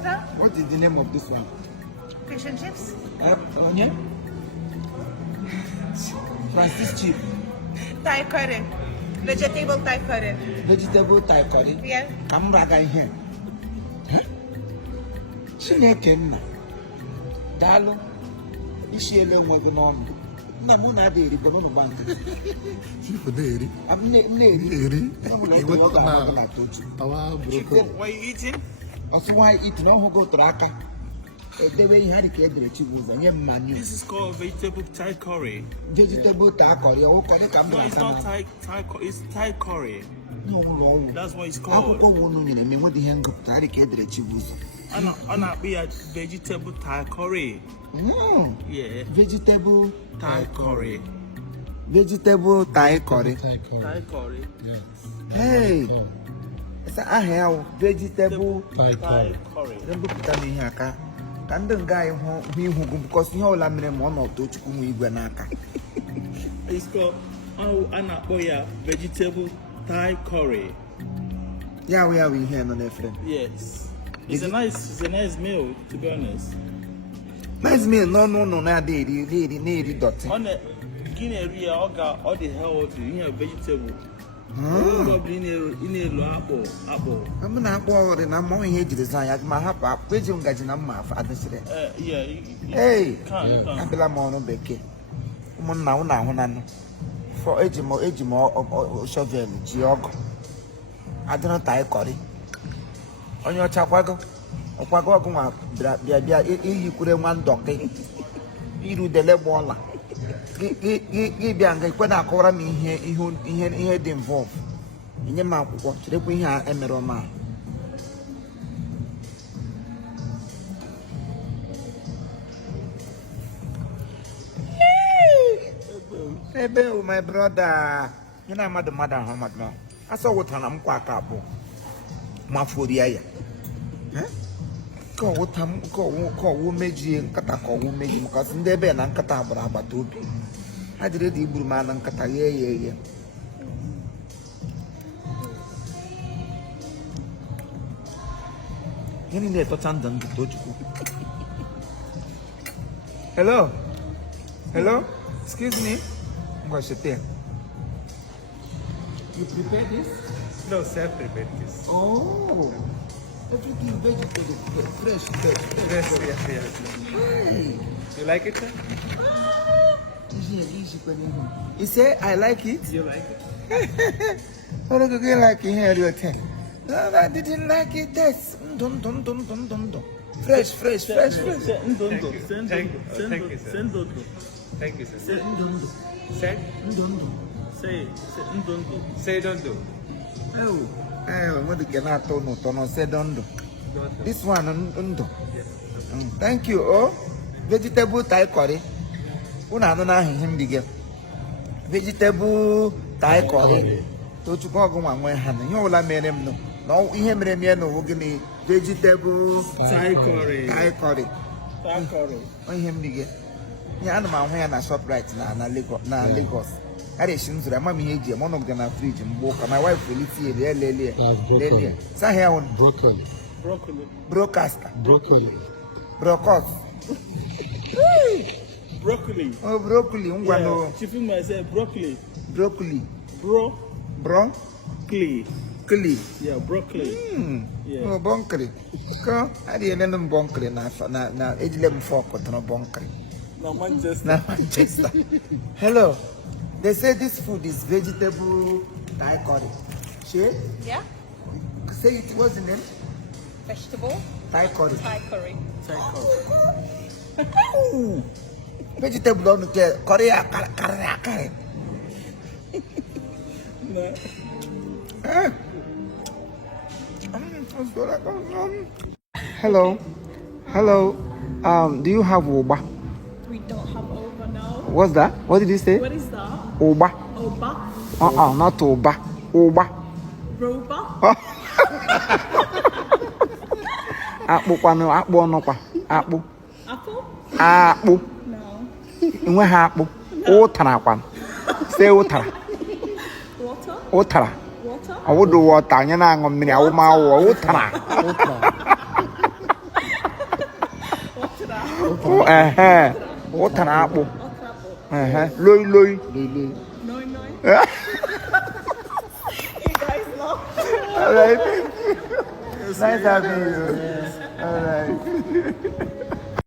water. What is the name of this one? Fish and chips. Onion? Francis chip. Thai curry. Vegetable Thai curry. Vegetable Thai curry. Yeah. Kamraga here. Chineke nna. Daalụ. Isi ele nwogo n'ọnụ. Nna m na-adị eri kwa n'ụmụ bank. Chief na-eri. Eri. Chico, what are you eating? That's why I eat no go traka. The way you had the money. This is called vegetable Thai curry. Vegetable Thai curry. No, it's not Thai curry. It's Thai curry. No. That's what it's I called. go on in the with the hand of Thai I'm be a vegetable Thai curry. No. Yeah. Vegetable Thai curry. Vegetable Thai curry. Thai curry. Yes. Hey. Oh. It's a hell vegetable Thai Thai curry. curry. Don't look at me here. Can the guy who because you all am one or two Igwanaka. It's called anaboya vegetable Thai curry. Yeah, we are here on a friend. Yes. It's a nice meal, to be honest. Nice meal, no, need dot. On the Guinea area, all the health, you have vegetable. Probably in a apple. I'm not bored and I'm only here to design at my hap. Where's your gadget? I'm my father. Yeah. Hey, Can't. I'm the Lamon Becky. Now, for Ejimo or shovel, Geog. I don't know Thai curry. On your chapago, or Quago, you could have one donkey. You do the level. Give young when I call me here, he had involved. In your mouth, what to we have Emeroma. Hey, Bill, my brother. You know, mother, how much now? I saw what I'm quack up. My food, yeah. Call what I'm call Wumeji and Katako Wumeji because in the bed and Katabra Batubi. I did the Hebrew man and Kataye. You need to attend them to Hello? Excuse me? I'm going to sit there. You prepare this? No, self-prepared this. Oh. Everything vegetable, fresh. Yes. Hey. You like it, sir? You say I like it? You like it? What do you like in here? You tell. No, I didn't like it. That's dum. Fresh. Thank you, sir. Thank you, sir. Say don't do. Oh, what the canato no say don't do. This one undo. Thank you. Oh, vegetable Thai curry. Una no na him big. Vegetable Thai curry. To go one way hand. You la mere no. No, ihe mere me no gini vegetable Thai curry. On him big. Ya na ma hwe na shop right na Lagos. I didn't see my age, one of them are fridge and book. My wife will see it. Broccoli. So here on Broccoli. broadcaster. Broccoli. Broadcast. Broccoli. Oh, broccoli. Yeah. Chiefimo said broccoli. Broccoli. Broccoli. Yeah, broccoli. Yeah. Oh, bonkri. Come, I didn't know bonkri na age 11 for no bonkri. No, Manchester. Hello. They say this food is vegetable Thai curry. She? Yeah. Say it, what's the name? Vegetable Thai curry. Thai curry. Ooh. Vegetable don't get curry. Hello. Do you have Oba? We don't have over now. What's that? What did you say? What is that? Oba. Oba. Not Oba. Oba. Roba. Akpụ kwanu, akpụ ọnụkwa. Akpụ. Apple? Akpụ. No. Nwe ha akpụ. Ụtara kwanu. Say ụtara. Water? Ụtara. Water? Awudu water, anya na aṅụ mmiri awụ ma awụ ụtara. ụtara akpụ loi loi Noi, noi. You guys love. all right, thank you. Nice having you. All right.